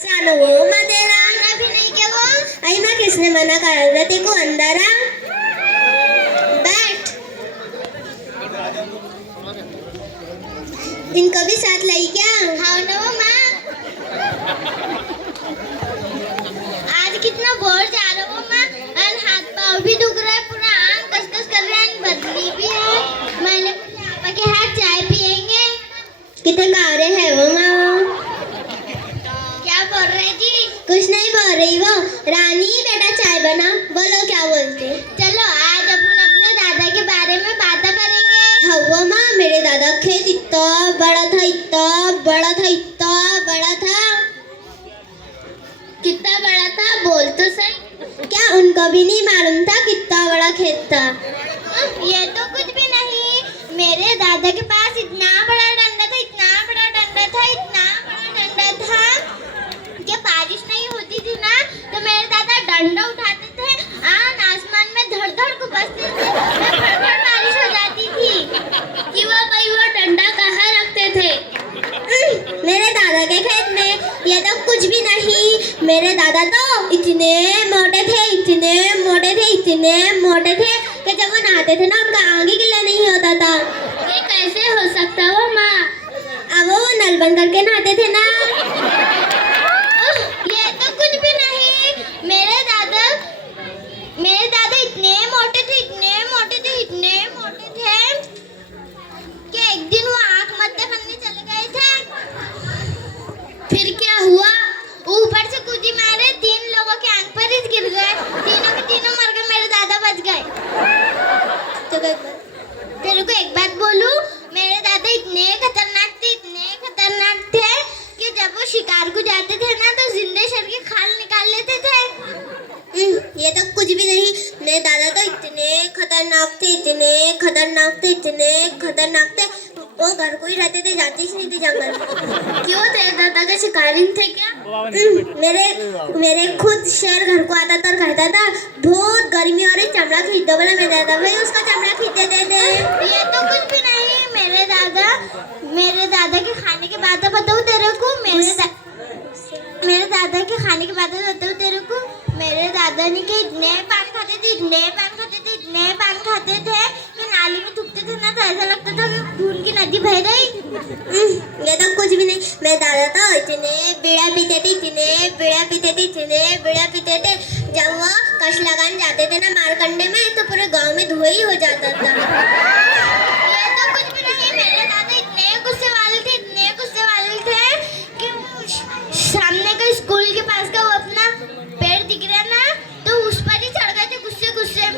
वो मदेरा अभी नहीं क्या वो आई माँ किसने मना कर रहा तेरे को अंदर आ बैठ इनको भी साथ लाई क्या हाँ ना वो माँ आज कितना बोर जा रहा हूँ माँ और हाथ पाँव भी दुख रहा है पूरा आंख कस-कस कर रहा है बदली भी है मैंने पापा के हाथ चाय पिएंगे कितने गा रहे हैं वो माँ क्या बोल रहे जी कुछ नहीं बोल रही वो रानी बेटा चाय बना बोलो क्या बोलते चलो आज अपन अपने दादा के बारे में बातें करेंगे हाँ माँ मेरे दादा खेत इतना बड़ा था इतना बड़ा था इतना बड़ा था कितना बड़ा था बोल तो सही क्या उनको भी नहीं मालूम था कितना बड़ा खेत था ये तो कुछ भी नहीं मेरे दादा के पास इतना बड़ा डंडा था इतना बड़ा डंडा था इतना बड़ा डंडा था कि बारिश नहीं होती थी ना तो मेरे दादा डंडा उठाते थे आसमान में धड़-धड़ को बसते थे धड़-धड़ बारिश हो जाती थी कि वो भाई वो डंडा कहाँ रखते थे मेरे दादा के खेत में ये तो कुछ भी नहीं मेरे दादा तो इतने मोटे थे इतने मोटे थे इतने मोटे थे कि जब वो नहाते थे ना उनका आगे गिला नहीं होता था ये कैसे हो सकता वो माँ अब वो नल बंद करके नहाते थे ना ये तो कुछ भी नहीं मेरे दादा इतने मोटे थे इतने मोटे थे इतने मोटे थे कि एक दिन वो आँख मत्ते करने चले गए थे फिर क्या हुआ ऊपर से कूदी मारे 3 लोगों के आँख पर ही गिर गए तीनों के तीनों मर गए मेरे दादा बच गए तो तेरे को एक बात बोलूं मेरे दादा इतने खतरनाक थे कि जब वो शिकार को जाते थे ना तो जिंदे शर के खाल निकाल लेते थे ये तो कुछ भी नहीं मेरे दादा तो इतने खतरनाक थे वो घर को ही रहते थे जाते ही नहीं थे जंगल क्यों तेरे दादा के शिकारी थे क्या मेरे खुद शेर घर को आता था और कहता था बहुत गर्मी हो रही चमड़ा खींच दो बोला मेरे दादा भाई उसका चमड़ा खींच देते थे ये तो कुछ भी नहीं मेरे दादा के खाने की बातें बताऊं तेरे को मेरे दादा के खाने की बातें बताऊं तेरे को मेरे दादा ने के इतने पान खाते थे कि नाली में थूकते थे ना तो ऐसा लगता था कि खून की नदी बह गई ये तो कुछ भी नहीं मेरे दादा तो इतने बीड़ा पीते थे जब वो कश लगाने जाते थे ना मारकंडे में तो पूरे गांव में धुआं ही हो जाता था ये तो कुछ भी नहीं मेरे दादा इतने गुस्से वाले थे कि सामने का स्कूल के पास का वो अपना पेड़ दिख रहा ना तो उस पर ही चढ़ गए थे गुस्से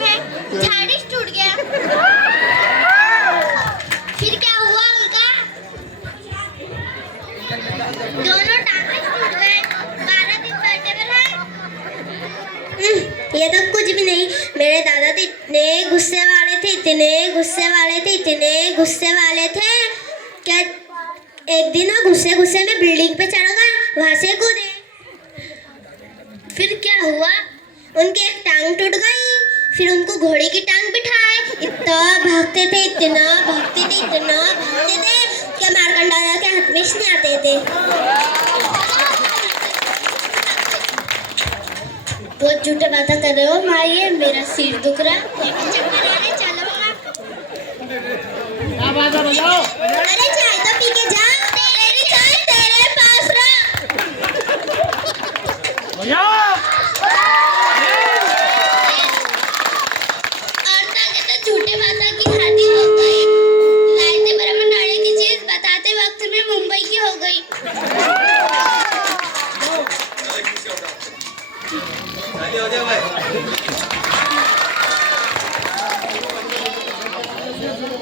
में झाड़ी टूट गया फिर क्या हुआ उनका दोनों टांगे टूट गए 12 दिन बैठे रहे ये तो कुछ भी नहीं मेरे दादा तो इतने गुस्से वाले थे क्या एक दिन वो गुस्से में बिल्डिंग पे चढ़ गए वहां से कूदे फिर क्या हुआ उनकी एक टांग टूट गई फिर उनको घोड़े की टांग बिठाए इतना भागते थे कि मारकंडा के हाथ में नहीं आते थे बहुत झूठे बातें कर रहे हो माँ ये मेरा सिर दुख रहा है चक्कर आ रहे चलो अरे चाय तो पी के जा तेरी चाय तेरे पास झूठे बातें की हाथी होता है लाइते पर मंडाले की चीज बताते वक्त में मुंबई की हो गई हो गया भाई